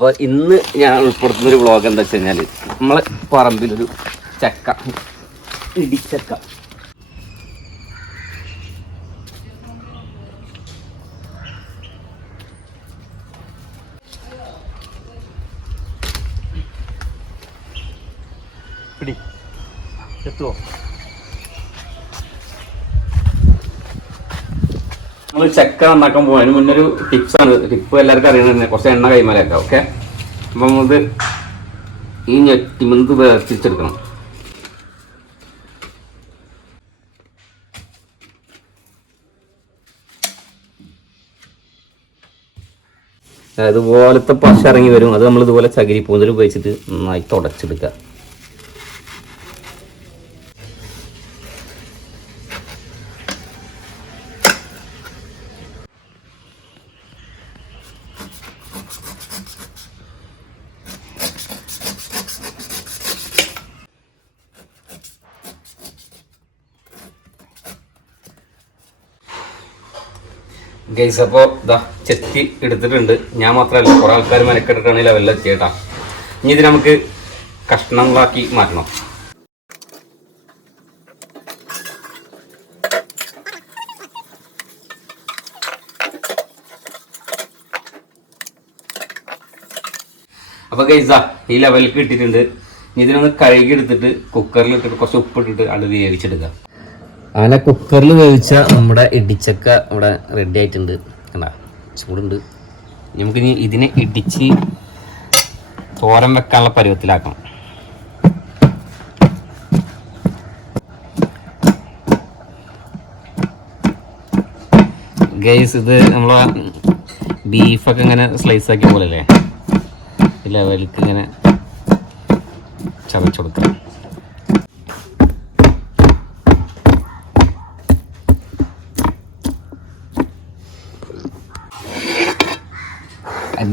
അപ്പോൾ ഇന്ന് ഞാൻ ഉൾപ്പെടുത്തുന്നൊരു വ്ളോഗ് എന്താ വെച്ച് കഴിഞ്ഞാൽ നമ്മളെ പറമ്പിലൊരു ചക്ക, ഇടിച്ചക്ക. പിടി എത്തുവോ? നമ്മൾ ചക്ക നന്നാക്കാൻ പോകും. അതിന് മുന്നൊരു ടിപ്സാണ്. ടിപ്പ് എല്ലാവർക്കും അറിയണത് തന്നെ. കുറച്ച് എണ്ണ കൈമലൊക്കെ. ഓക്കെ, അപ്പം നമ്മളിത് ഈ ഞെട്ടിമന്ത് വേർതിരിച്ചെടുക്കണം. അതുപോലത്തെ പശ ഇറങ്ങി വരും. അത് നമ്മൾ ഇതുപോലെ ചകിരി പൂന്തൽ ഉപയോഗിച്ചിട്ട് നന്നായി തുടച്ചെടുക്കുക. ഗൈസ്, അപ്പോൾ ഇതാ ചെത്തി എടുത്തിട്ടുണ്ട്. ഞാൻ മാത്രമല്ല, കുറേ ആൾക്കാർ മെനക്കെട്ടിട്ടാണ് ഈ ലെവലിൽ എത്തിയേട്ടാ. ഇനി ഇത് നമുക്ക് കഷ്ണങ്ങളാക്കി മാറ്റണം. അപ്പോൾ ഗൈസ് ഈ ലെവലിലേക്ക് ഇട്ടിട്ടുണ്ട്. ഇനി ഇതിനൊന്ന് കഴുകി എടുത്തിട്ട് കുക്കറിൽ ഇട്ടിട്ട് കുറച്ച് ഉപ്പിട്ടിട്ട് അത് വേവിച്ചെടുക്കുക. അങ്ങനെ കുക്കറിൽ വേവിച്ച നമ്മുടെ ഇടിച്ചക്ക ഇവിടെ റെഡി ആയിട്ടുണ്ട്. കണ്ടാ, ചൂടുണ്ട്. നമുക്കിനി ഇതിനെ ഇടിച്ച് തോരൻ വെക്കാനുള്ള പരുവത്തിലാക്കണം. ഗൈസ്, ഇത് നമ്മളെ ബീഫൊക്കെ ഇങ്ങനെ സ്ലൈസ് ആക്കിയ പോലെ അല്ലേ, ലെവലിക്ക് ഇങ്ങനെ ചതച്ചു കൊടുക്കണം.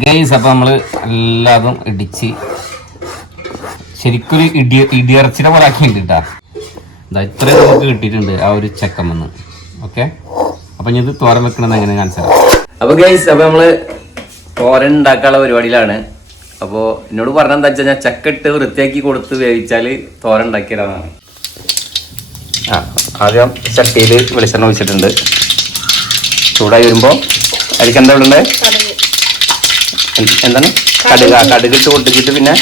ഗൈസ്, അപ്പം നമ്മൾ എല്ലാതും ഇടിച്ച് ശരിക്കൊരു ഇടിയിറച്ചിയുടെ പോലെ ആക്കിയിട്ടുണ്ട് കേട്ടോ. ഇതാ ഇത്രയും നമുക്ക് കിട്ടിയിട്ടുണ്ട് ആ ഒരു ചക്കമെന്ന്. ഓക്കെ, അപ്പം ഇത് തോരൻ വെക്കണമെന്ന് എങ്ങനെ കാണിച്ചു തരാം. അപ്പോൾ ഗൈസ്, അപ്പോൾ നമ്മൾ തോരൻ ഉണ്ടാക്കാനുള്ള പരിപാടിയിലാണ്. അപ്പോൾ എന്നോട് പറഞ്ഞെന്താ വെച്ചാൽ ഞാൻ ചക്ക ഇട്ട് വൃത്തിയാക്കി കൊടുത്ത് വേവിച്ചാൽ തോരൻ ഉണ്ടാക്കിയതാണ്. ആദ്യം ചക്കയിൽ വെളിച്ചെണ്ണ ഒഴിച്ചിട്ടുണ്ട്. ചൂടായി വരുമ്പോൾ അതിലേക്ക് എന്താ ഇടണ്ടേ? എന്താണ്? കടുകിട്ട് പൊട്ടിച്ചിട്ട് പിന്നെ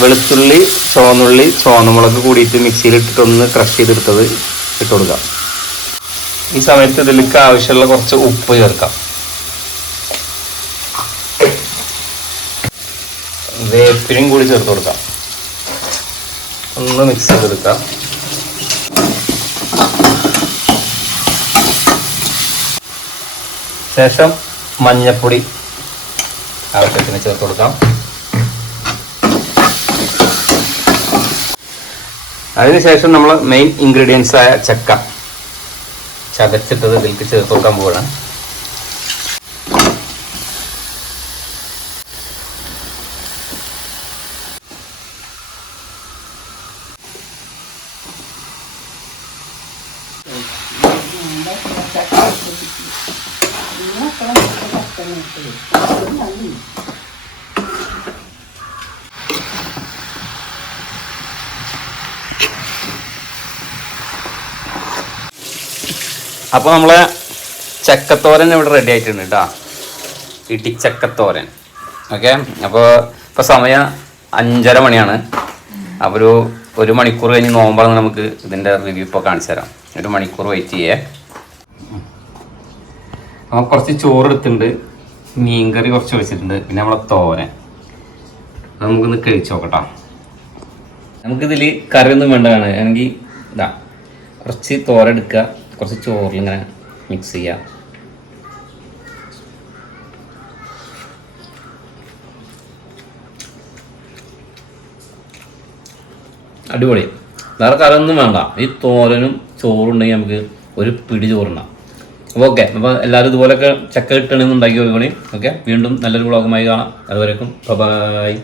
വെളുത്തുള്ളി, ചുവന്നുള്ളി, ചുവന്നമുളക് കൂടിയിട്ട് മിക്സിയിൽ ഇട്ടിട്ടൊന്ന് ക്രഷ് ചെയ്തെടുത്തത് ഇട്ട് കൊടുക്കാം. ഈ സമയത്ത് ഇതിലേക്ക് ആവശ്യമുള്ള കുറച്ച് ഉപ്പ് ചേർക്കാം. വേപ്പിലയും കൂടി ചേർത്ത് കൊടുക്കാം. ഒന്ന് മിക്സ് ചെയ്തെടുക്കാം. ശേഷം മഞ്ഞപ്പൊടി ആവശ്യത്തിന് ചേർത്ത് കൊടുക്കാം. അതിനുശേഷം നമ്മൾ മെയിൻ ഇൻഗ്രീഡിയൻസ് ആയ ചക്ക ചതച്ചിട്ടത് ഇതിലേക്ക് ചേർത്ത് കൊടുക്കാൻ പോവുകയാണ്. അപ്പോൾ നമ്മളെ ചക്കത്തോരൻ ഇവിടെ റെഡി ആയിട്ടുണ്ട് കേട്ടോ. ഇടിച്ചക്കത്തോരൻ. ഓക്കെ, അപ്പോൾ ഇപ്പോൾ സമയം 5:30 മണിയാണ്. അപ്പോൾ ഒരു മണിക്കൂർ കഴിഞ്ഞ് നോമ്പാണ്. നമുക്ക് ഇതിൻ്റെ റിവ്യൂ ഇപ്പോൾ കാണിച്ചു തരാം. 1 മണിക്കൂർ വെയിറ്റ് ചെയ്യേ. അപ്പോൾ കുറച്ച് ചോറ് എടുത്തിട്ടുണ്ട്, മീൻകറി കുറച്ച് വെച്ചിട്ടുണ്ട്, പിന്നെ നമ്മളെ തോരൻ. അത് നമുക്കൊന്ന് കഴിച്ച് നോക്കട്ടോ. നമുക്കിതിൽ കറിയൊന്നും വേണ്ടതാണ്. ആണെങ്കിൽ ഇതാ കുറച്ച് തോരൻ എടുക്കുക, കുറച്ച് ചോറിലിങ്ങനെ മിക്സ് ചെയ്യുക. അടിപൊളി. വേറെ കറിയൊന്നും വേണ്ട. ഈ തോരനും ചോറുണ്ടെങ്കിൽ നമുക്ക് ഒരു പിടി ചോറുണ്ടാകും. അപ്പോൾ ഓക്കെ, അപ്പോൾ എല്ലാവരും ഇതുപോലെയൊക്കെ ചക്ക കിട്ടണമെന്ന് ഉണ്ടാക്കി നോക്കണേ. ഓക്കെ, വീണ്ടും നല്ലൊരു വ്ളോഗുമായി കാണാം. അതുവരേക്കും ബൈ.